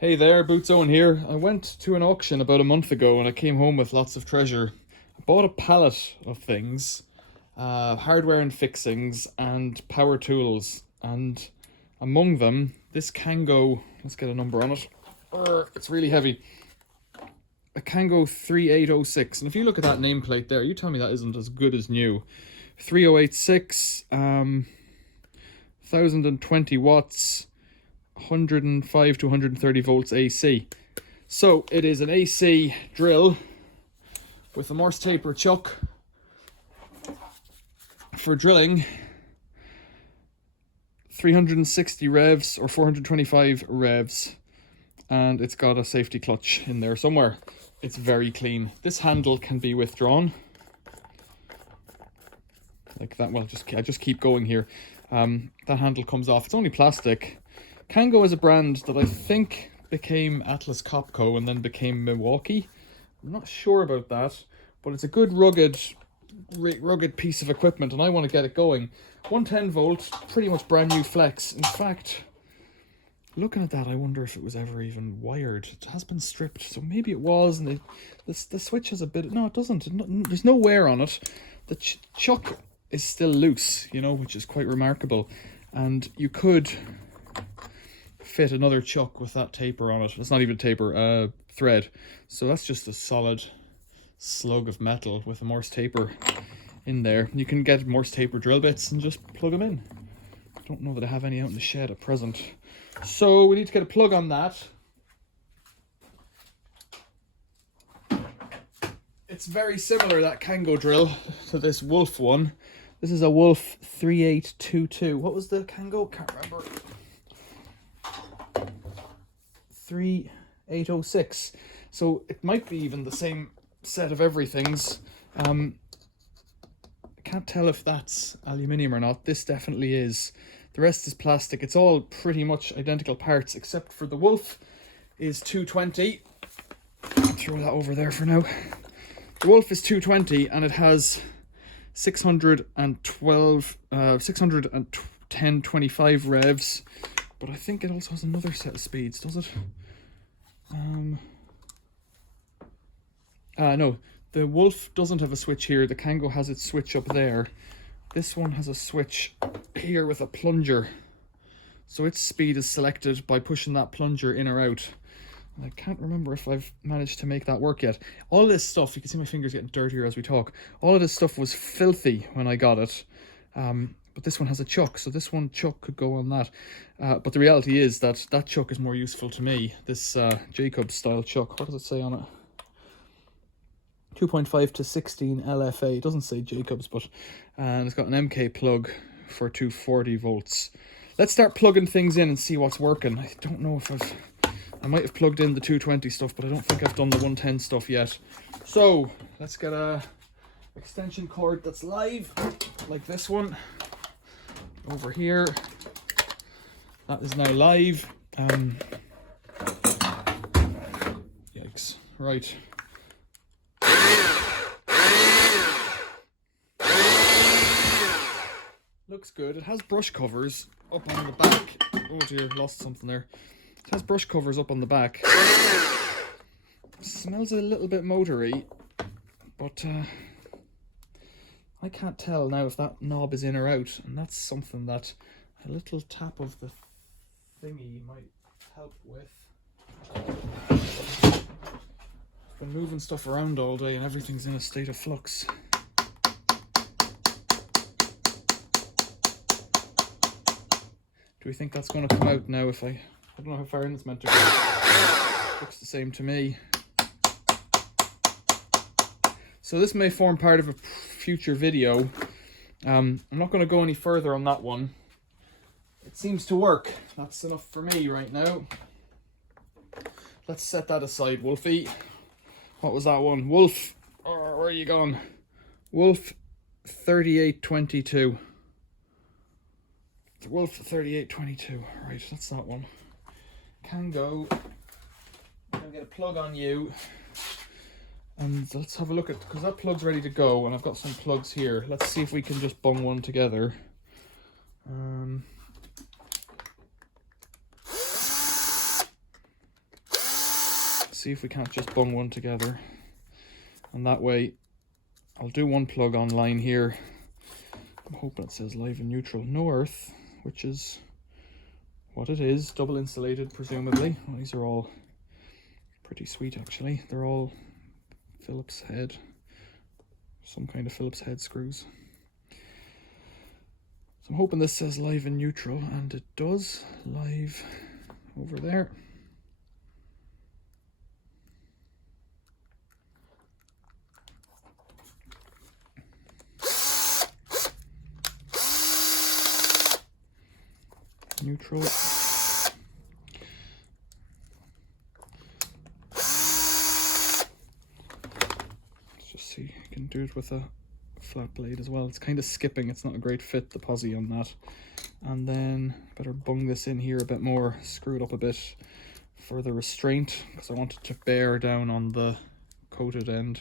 Hey there, Boots Owen here. I went to an auction about a month ago and I came home with lots of treasure. I bought a pallet of things, hardware and fixings, and power tools. And among them, this Kango, let's get a number on it. It's really heavy. A Kango 3806. And if you look at that nameplate there, you tell me that isn't as good as new. 3086, 1020 watts. 105 to 130 volts AC. So it is an AC drill with a Morse taper chuck for drilling 360 revs or 425 revs, and it's got a safety clutch in there somewhere. It's very clean. This handle can be withdrawn like that. Well, I just keep going here. That handle comes off. It's only plastic. Kango is a brand that I think became Atlas Copco and then became Milwaukee. I'm not sure about that, but it's a good rugged piece of equipment and I want to get it going. 110 volt, pretty much brand new flex. In fact, looking at that, I wonder if it was ever even wired. It has been stripped, so maybe it was, and the switch has a bit... No, it doesn't. There's no wear on it. The chuck is still loose, you know, which is quite remarkable. And you could fit another chuck with that taper on it. It's not even a taper, thread. So that's just a solid slug of metal with a Morse taper in there. You can get Morse taper drill bits and just plug them in. I don't know that I have any out in the shed at present. So we need to get a plug on that. It's very similar, that Kango drill, to this Wolf one. This is a Wolf 3822. What was the Kango? Can't remember. 3806. So it might be even the same set of everything's. I can't tell if that's aluminium or not. This definitely is. The rest is plastic. It's all pretty much identical parts except for the Wolf is 220. I'll throw that over there for now. The Wolf is 220 and it has 610 25 revs, but I think it also has another set of speeds, does it? No, the Wolf doesn't have a switch here. The Kango has its switch up there. This one has a switch here with a plunger, so its speed is selected by pushing that plunger in or out. And I can't remember if I've managed to make that work yet. All this stuff, you can see my fingers getting dirtier as we talk. All of this stuff was filthy when I got it. But this one has a chuck, so this one chuck could go on that. But the reality is that that chuck is more useful to me. This Jacobs style chuck, what does it say on it? 2.5 to 16 LFA. It doesn't say Jacobs, but and it's got an MK plug for 240 volts. Let's start plugging things in and see what's working. I don't know if I might have plugged in the 220 stuff, but I don't think I've done the 110 stuff yet. So let's get a extension cord that's live, like this one over here. That is now live. Yikes. Right. Looks good. It has brush covers up on the back. Oh dear, lost something there. It has brush covers up on the back. Smells a little bit motory, but I can't tell now if that knob is in or out, and that's something that a little tap of the thingy might help with. I've been moving stuff around all day and everything's in a state of flux. Do we think that's going to come out now if I don't know how far in it's meant to go. Looks the same to me. So this may form part of a future video. I'm not going to go any further on that one. It seems to work. That's enough for me right now. Let's set that aside, Wolfie. What was that one? Wolf. Oh, where are you going? Wolf 3822. The Wolf 3822. Right, that's that one. Kango. I'm gonna get a plug on you. And let's have a look at, because that plug's ready to go, and I've got some plugs here. Let's see if we can just bung one together. see if we can't just bung one together. And that way, I'll do one plug online here. I'm hoping it says live and neutral. No earth, which is what it is. Double insulated, presumably. Well, these are all pretty sweet, actually. They're all Phillips head. Some kind of Phillips head screws. So I'm hoping this says live and neutral, and it does. Live over there. Neutral. Let's just see, you can do it with a flat blade as well. It's kind of skipping, it's not a great fit, the posi on that. And then better bung this in here a bit more, screw it up a bit for the restraint, because I want it to bear down on the coated end.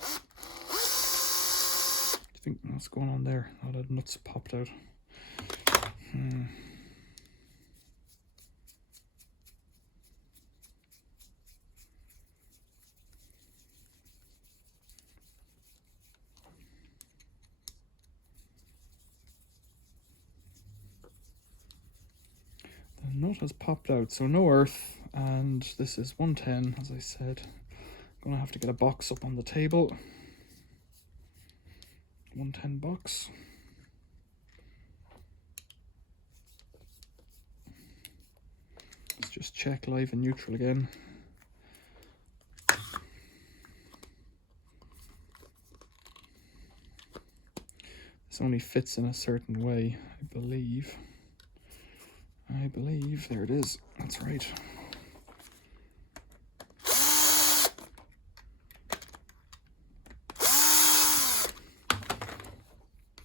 I think what's going on there? Oh, the nuts popped out. The nut has popped out, so no earth, and this is 110, as I said. I'm gonna have to get a box up on the table. 110 box. Let's just check live and neutral again. This only fits in a certain way, I believe. There it is. That's right.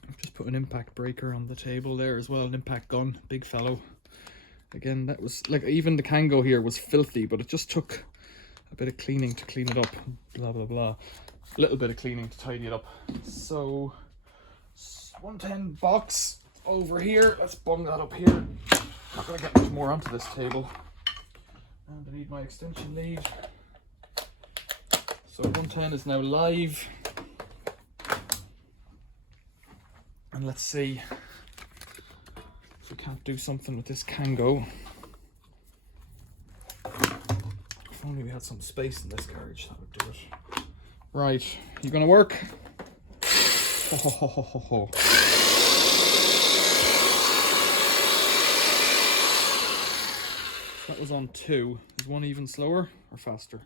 I've just put an impact breaker on the table there as well, an impact gun, big fellow. Again, that was like, even the Kango here was filthy, but it just took a bit of cleaning to clean it up. Blah blah blah. A little bit of cleaning to tidy it up. So 110 box over here. Let's bung that up here. Not gonna get much more onto this table. And I need my extension lead. So 110 is now live. And let's see if we can't do something with this Kango. If only we had some space in this carriage, that would do it. Right, you gonna work? Ho ho ho ho ho ho. That was on 2. Is one even slower or faster?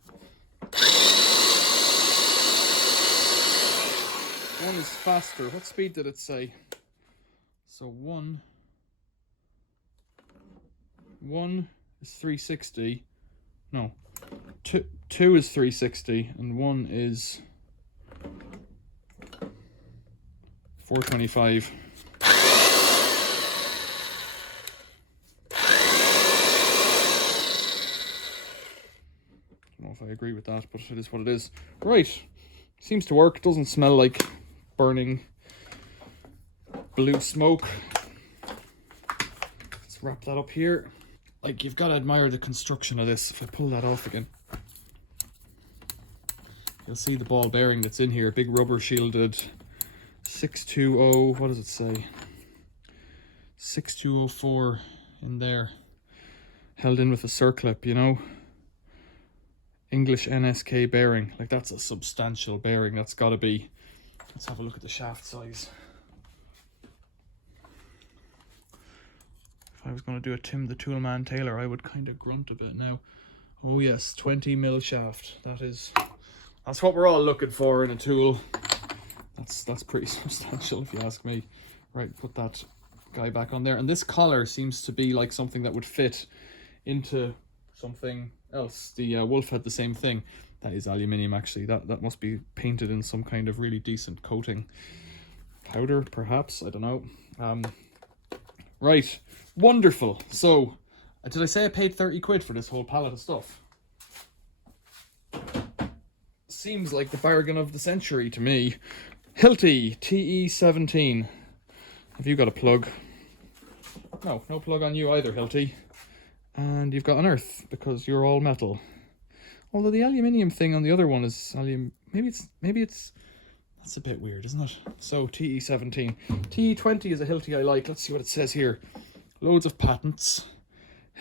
1 is faster. What speed did it say? So 1 is 360. No. 2 is 360 and 1 is 425. I don't know if I agree with that, but it is what it is. Right. Seems to work. Doesn't smell like burning blue smoke. Let's wrap that up here. Like, you've got to admire the construction of this. If I pull that off again, you'll see the ball bearing that's in here. Big rubber shielded 620, what does it say? 6204 in there. Held in with a circlip, you know. English NSK bearing. Like, that's a substantial bearing. That's got to be. Let's have a look at the shaft size. If I was going to do a Tim the Toolman Taylor, I would kind of grunt a bit now. Oh yes, 20mm shaft. That's what we're all looking for in a tool. That's pretty substantial if you ask me. Right, put that guy back on there. And this collar seems to be like something that would fit into something else. The Wolf had the same thing. That is aluminium, actually. That must be painted in some kind of really decent coating. Powder, perhaps, I don't know. Right, wonderful. So, did I say I paid 30 quid for this whole pallet of stuff? Seems like the bargain of the century to me. Hilti TE17. Have you got a plug? No plug on you either, Hilti. And you've got an earth because you're all metal. Although the aluminium thing on the other one is maybe it's that's a bit weird, isn't it? So TE17. TE20 is a Hilti I like. Let's see what it says here. Loads of patents.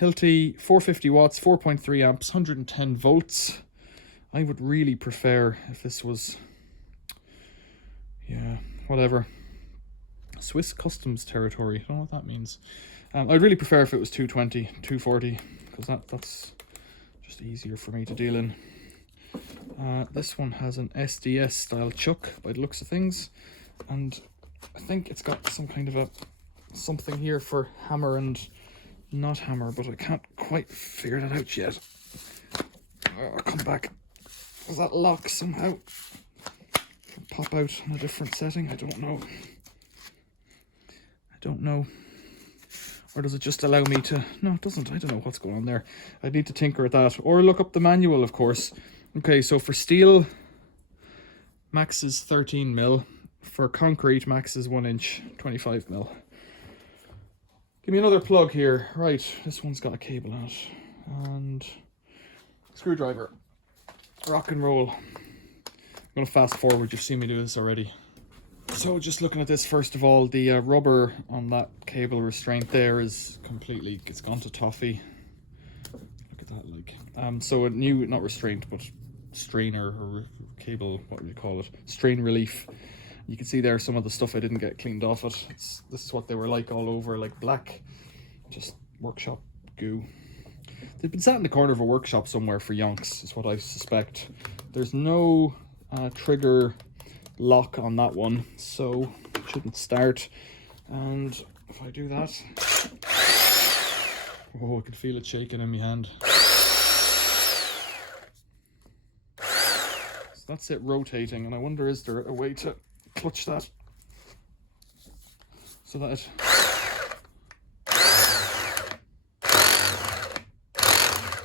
Hilti 450 watts, 4.3 amps, 110 volts. I would really prefer if this was, yeah, whatever. Swiss customs territory. I don't know what that means. I'd really prefer if it was 220, 240, because that's just easier for me to deal in. This one has an SDS style chuck by the looks of things, and I think it's got some kind of something here for hammer and not hammer, but I can't quite figure that out yet. I'll come back. Does that lock somehow? Pop out in a different setting? I don't know. Or does it just allow me to... No, it doesn't. I don't know what's going on there. I'd need to tinker at that. Or look up the manual, of course. Okay, so for steel, max is 13 mil. For concrete, max is 1 inch, 25 mil. Give me another plug here. Right, this one's got a cable on it. And screwdriver. Rock and roll. I'm going to fast forward. You've seen me do this already. So just looking at this, first of all, the rubber on that cable restraint there is completely, it's gone to toffee. Look at that, like. So a new, not restraint, but strainer or cable, what would you call it? Strain relief. You can see there some of the stuff I didn't get cleaned off it. This is what they were like all over, like black, just workshop goo. They've been sat in the corner of a workshop somewhere for yonks, is what I suspect. There's no trigger lock on that one, so it shouldn't start. And if I do that, oh, I can feel it shaking in my hand. So that's it rotating, and I wonder, is there a way to clutch that so that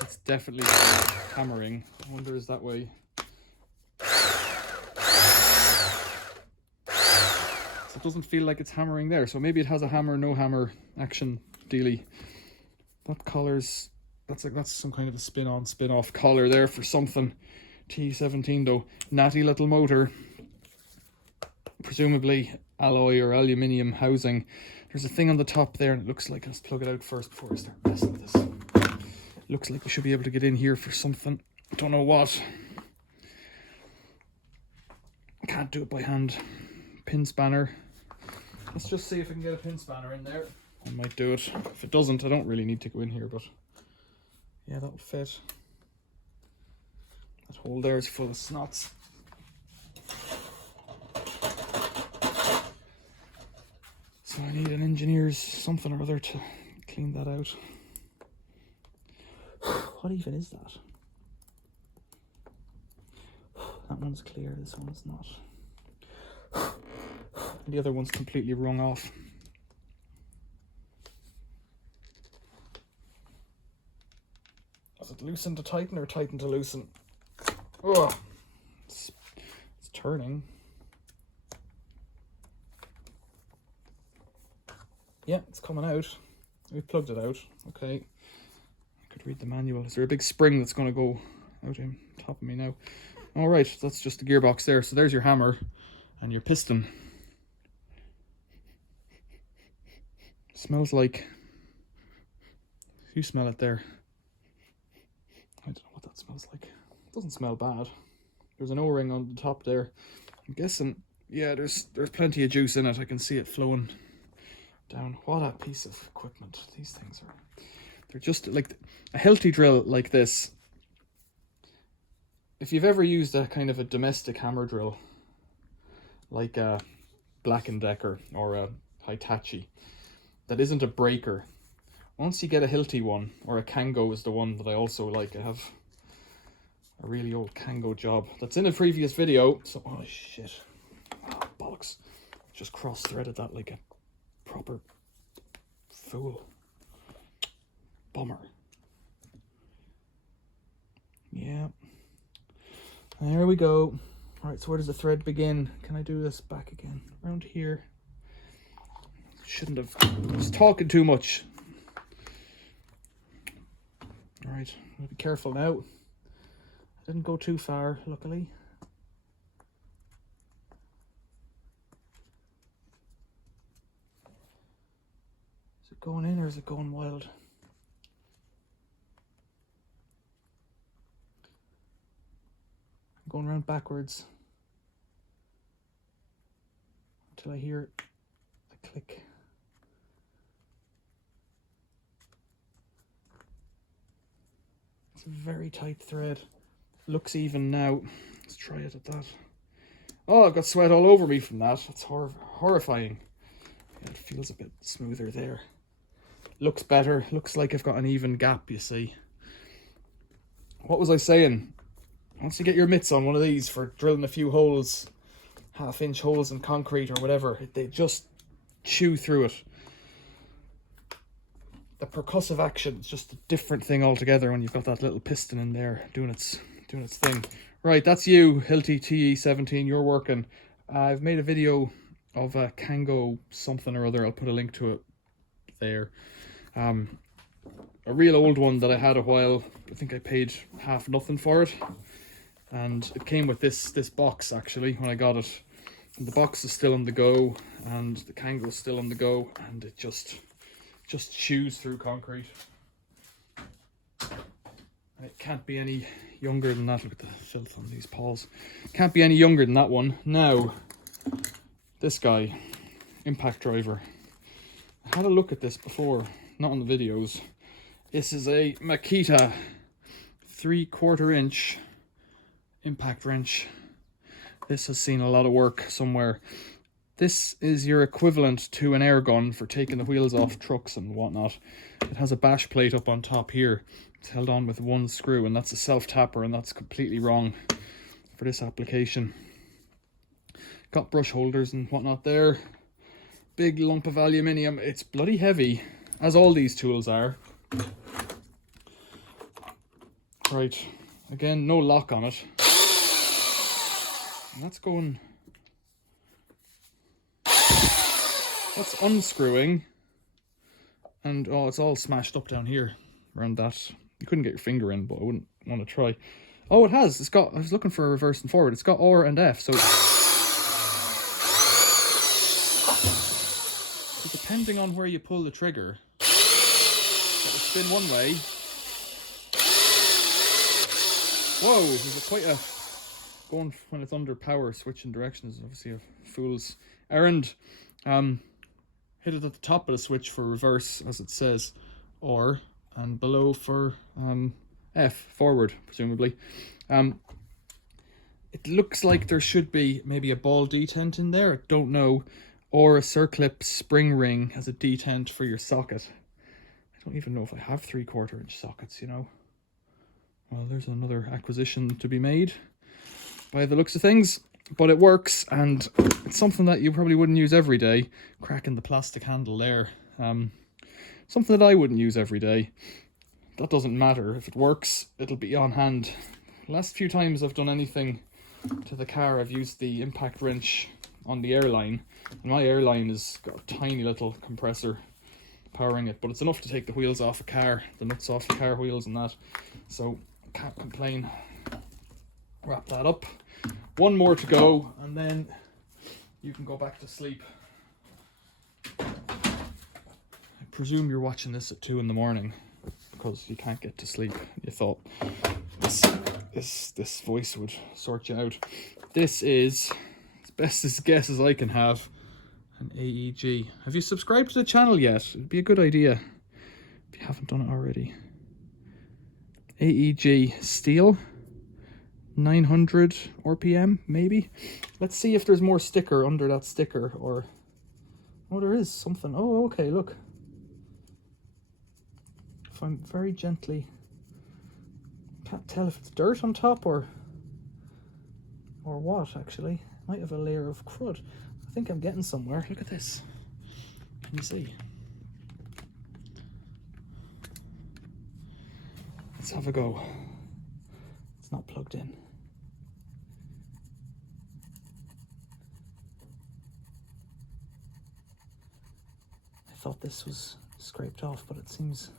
it's definitely hammering. I wonder, is that way? So it doesn't feel like it's hammering there, so maybe it has a hammer no hammer action dealy. That collar's, that's some kind of a spin on spin off collar there for something. T17 though, natty little motor, presumably alloy or aluminium housing. There's a thing on the top there, and it looks like, let's plug it out first before I start messing with this. Looks like we should be able to get in here for something, don't know what. Can't do it by hand. Pin spanner. Let's just see if I can get a pin spanner in there. I might do it. If it doesn't, I don't really need to go in here, but yeah, that'll fit. That hole there is full of snots. So I need an engineer's something or other to clean that out. What even is that? That one's clear, this one's not. And the other one's completely wrung off. Is it loosen to tighten or tighten to loosen? Oh, it's turning. Yeah, it's coming out. We plugged it out. Okay. I could read the manual. Is there a big spring that's going to go out on top of me now? All right, that's just the gearbox there. So there's your hammer and your piston. Smells like, you smell it there. I don't know what that smells like. It doesn't smell bad. There's an O-ring on the top there. I'm guessing, yeah, there's plenty of juice in it. I can see it flowing down. What a piece of equipment. These things are, they're just like a Hilti drill like this. If you've ever used a kind of a domestic hammer drill, like a Black & Decker or a Hitachi, that isn't a breaker, once you get a Hilti one, or a Kango is the one that I also like. I have a really old Kango job that's in a previous video. So, oh shit, oh, bollocks, just cross-threaded that like a proper fool. Bummer. Yeah. There we go. All right, so where does the thread begin? Can I do this back again? Around here. Shouldn't have. I was talking too much. Right, I'll be careful now. I didn't go too far, luckily. Is it going in or is it going wild? I'm going around backwards until I hear the click. It's a very tight thread. Looks even now. Let's try it at that. Oh, I've got sweat all over me from that. It's horrifying. Yeah, it feels a bit smoother there. Looks better. Looks like I've got an even gap, you see. What was I saying? Once you get your mitts on one of these for drilling a few holes, half-inch holes in concrete or whatever, they just chew through it. The percussive action is just a different thing altogether when you've got that little piston in there doing its thing. Right, that's you, Hilti TE17. You're working. I've made a video of a Kango something or other. I'll put a link to it there. A real old one that I had a while. I think I paid half nothing for it, and it came with this box actually when I got it. And the box is still on the go, and the Kango is still on the go, and it just chews through concrete. And it can't be any younger than that. Look at the filth on these paws. Can't be any younger than that one. Now, this guy, impact driver. I had a look at this before, not on the videos. This is a Makita 3/4 inch impact wrench. This has seen a lot of work somewhere. This is your equivalent to an air gun for taking the wheels off trucks and whatnot. It has a bash plate up on top here. It's held on with one screw, and that's a self-tapper, and that's completely wrong for this application. Got brush holders and whatnot there. Big lump of aluminium. It's bloody heavy, as all these tools are. Right, again, no lock on it. And that's going... That's unscrewing. And, oh, it's all smashed up down here around that. You couldn't get your finger in, but I wouldn't want to try. Oh, it has. It's got... I was looking for a reverse and forward. It's got R and F, so... Depending on where you pull the trigger, it will spin one way. Whoa, there's quite a... Going when it's under power, switching directions is obviously a fool's errand. Hit it at the top of the switch for reverse, as it says, or, and below for F, forward, presumably. It looks like there should be maybe a ball detent in there, I don't know, or a circlip spring ring as a detent for your socket. I don't even know if I have 3/4 inch sockets, you know. Well, there's another acquisition to be made by the looks of things, but it works, and it's something that you probably wouldn't use every day. Cracking the plastic handle there. Something that I wouldn't use every day. That doesn't matter. If it works, it'll be on hand. Last few times I've done anything to the car, I've used the impact wrench on the airline, and my airline has got a tiny little compressor powering it, but it's enough to take the wheels off a car, the nuts off the car wheels and that, so can't complain. Wrap that up. One more to go, and then you can go back to sleep. I presume you're watching this at 2 in the morning because you can't get to sleep. You thought this voice would sort you out. This is, as best as guess as I can have, an AEG. Have you subscribed to the channel yet? It'd be a good idea if you haven't done it already. AEG steel, 900 RPM maybe. Let's see if there's more sticker under that sticker, or... Oh, there is something. Oh, okay, look. If I'm very gently... Can't tell if it's dirt on top or what, actually. Might have a layer of crud. I think I'm getting somewhere. Look at this. Can you see? Let's have a go. It's not plugged in. I thought this was scraped off, but it seems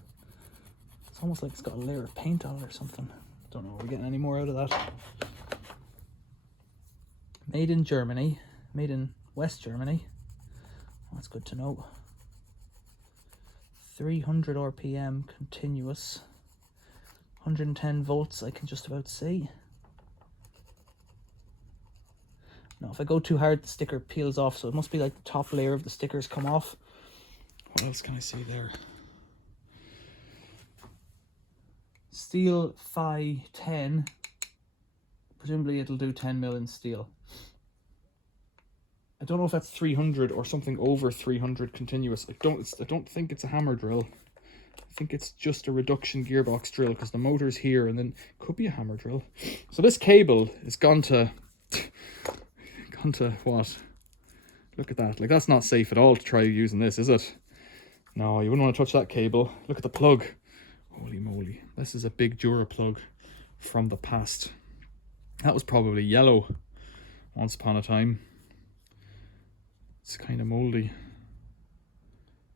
It's almost like it's got a layer of paint on it or something. Don't know, are we getting any more out of that? Made in Germany, made in West Germany. That's good to know. 300 RPM continuous. 110 volts, I can just about see. Now, if I go too hard, the sticker peels off, so it must be like the top layer of the stickers come off. What else can I see there? Steel Phi 10. Presumably it'll do 10 mil in steel. I don't know if that's 300 or something over 300 continuous. I don't think it's a hammer drill. I think it's just a reduction gearbox drill because the motor's here, and then it could be a hammer drill. So this cable is gone to what? Look at that. Like, that's not safe at all to try using this, is it? No, you wouldn't want to touch that cable. Look at the plug. Holy moly. This is a big Dura plug from the past. That was probably yellow once upon a time. It's kind of moldy.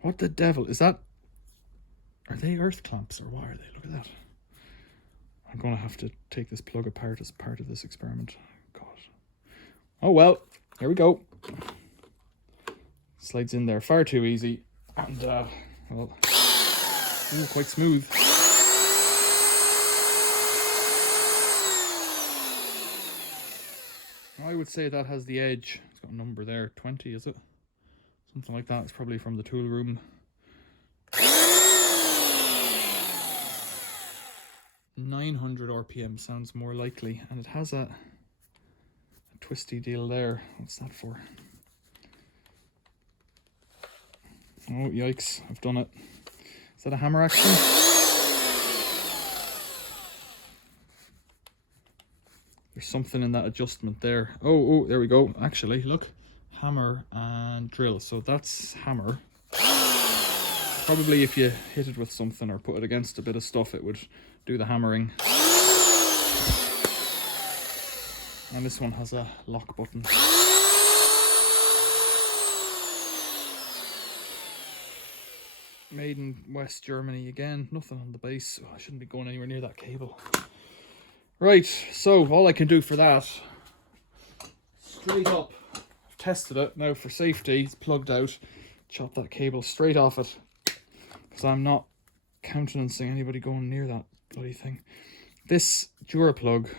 What the devil is that? Are they earth clamps or what are they? Look at that. I'm gonna have to take this plug apart as part of this experiment. God. Oh well, here we go. Slides in there far too easy, and well, ooh, quite smooth. I would say that has the edge. It's got a number there, 20, is it? Something like that. It's probably from the tool room. 900 RPM sounds more likely, and it has a twisty deal there. What's that for? Oh, yikes, I've done it. Is that a hammer action? There's something in that adjustment there. Oh, there we go. Actually, look. Hammer and drill. So that's hammer. Probably if you hit it with something or put it against a bit of stuff, it would do the hammering. And this one has a lock button. Made in West Germany again. Nothing on the base. Oh, I shouldn't be going anywhere near that cable. Right, so all I can do for that, straight up, I've tested it, now for safety, it's plugged out, chop that cable straight off it, because I'm not countenancing anybody going near that bloody thing. This Dura plug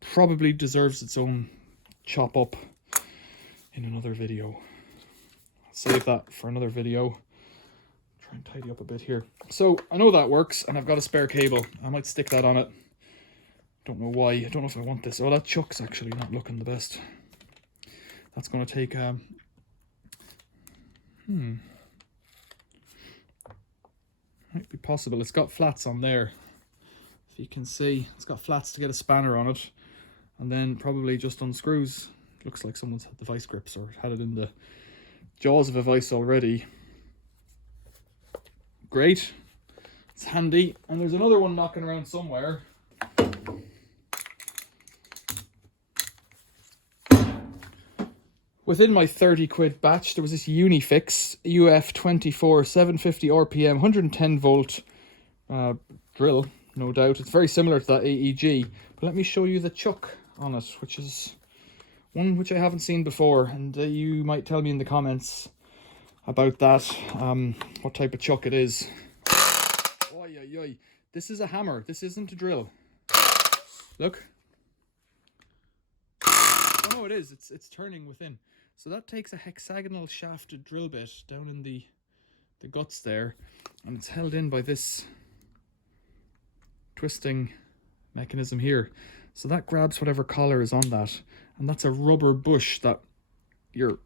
probably deserves its own chop up in another video. I'll save that for another video. Try and tidy up a bit here. So I know that works, and I've got a spare cable. I might stick that on it. Don't know why. I don't know if I want this. Oh, that chuck's actually not looking the best. That's going to take might be possible. It's got flats on there. If you can see, it's got flats to get a spanner on it, and then probably just unscrews. Looks like someone's had the vice grips or had it in the jaws of a vice already. Great. It's handy. And there's another one knocking around somewhere. Within my 30 quid batch, there was this Unifix UF24 750 RPM 110 volt drill, no doubt. It's very similar to that AEG. But let me show you the chuck on it, which is one which I haven't seen before. And you might tell me in the comments about that, what type of chuck it is. Oy, oy, oy. This is a hammer. This isn't a drill. Look. Oh no, it is. It's turning within. So that takes a hexagonal shafted drill bit down in the guts there, and it's held in by this twisting mechanism here. So that grabs whatever collar is on that, and that's a rubber bush that you're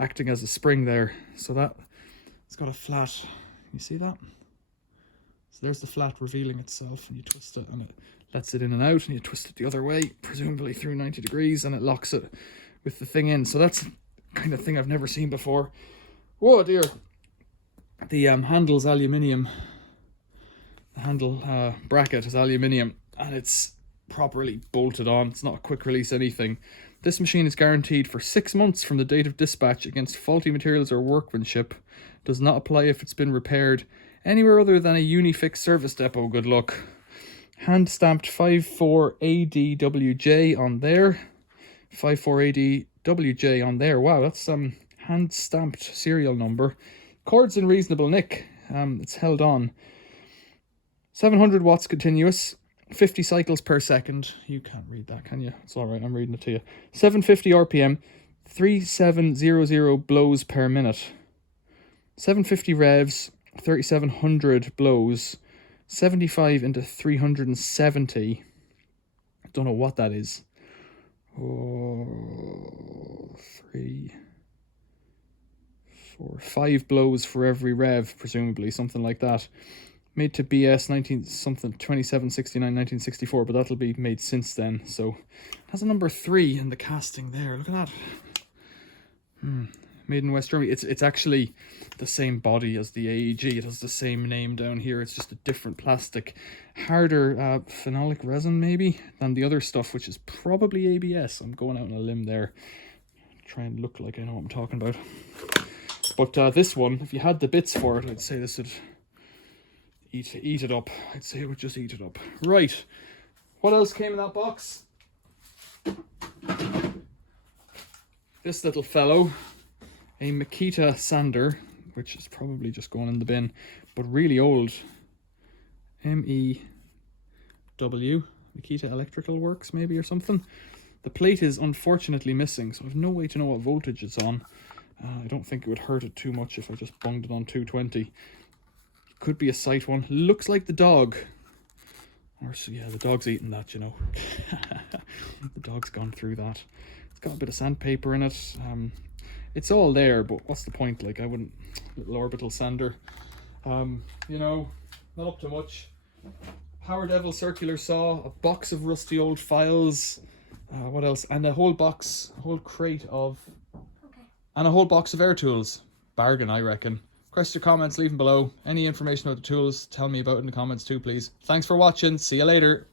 acting as a spring there. So that it's got a flat. You see that? So there's the flat revealing itself, and you twist it and it lets it in and out, and you twist it the other way, presumably through 90 degrees, and it locks it with the thing in. So that's kind of thing I've never seen before. Whoa dear. The handle's aluminium. The handle bracket is aluminium, and it's properly bolted on. It's not a quick release anything. This machine is guaranteed for 6 months from the date of dispatch against faulty materials or workmanship. Does not apply if it's been repaired. Anywhere other than a Unifix service depot, good luck. Hand stamped 54ADWJ on there. 54ADWJ on there. Wow, that's hand stamped serial number. Cord's in reasonable nick. It's held on. 700 watts continuous. 50 cycles per second. You can't read that, can you? It's alright, I'm reading it to you. 750 RPM. 3700 blows per minute. 750 revs. 3700 blows. 75 into 370. I don't know what that is. Oh, 3, 4, 5 blows for every rev, presumably, something like that. Made to BS 2769 1964, but that'll be made since then. So it has a number 3 in the casting there. Look at that. Made in West Germany. It's actually the same body as the AEG. It has the same name down here. It's just a different plastic, harder phenolic resin maybe than the other stuff, which is probably ABS. I'm going out on a limb there. Try and look like I know what I'm talking about. But this one, if you had the bits for it, I'd say this would eat it up. I'd say it would just eat it up. Right. What else came in that box? This little fellow. A Makita sander, which is probably just going in the bin, but really old. MEW, Makita Electrical Works maybe, or something. The plate is unfortunately missing, so I have no way to know what voltage it's on. I don't think it would hurt it too much if I just bunged it on 220. Could be a sight one. Looks like the dog. Or yeah, the dog's eating that, you know. The dog's gone through that. It's got a bit of sandpaper in it. It's all there, but what's the point? Like, I wouldn't... Little orbital sander. You know, not up to much. Power Devil circular saw, a box of rusty old files. What else? And a whole box, a whole crate of... Okay. And a whole box of air tools. Bargain, I reckon. Questions or comments, leave them below. Any information about the tools, tell me about it in the comments too, please. Thanks for watching. See you later.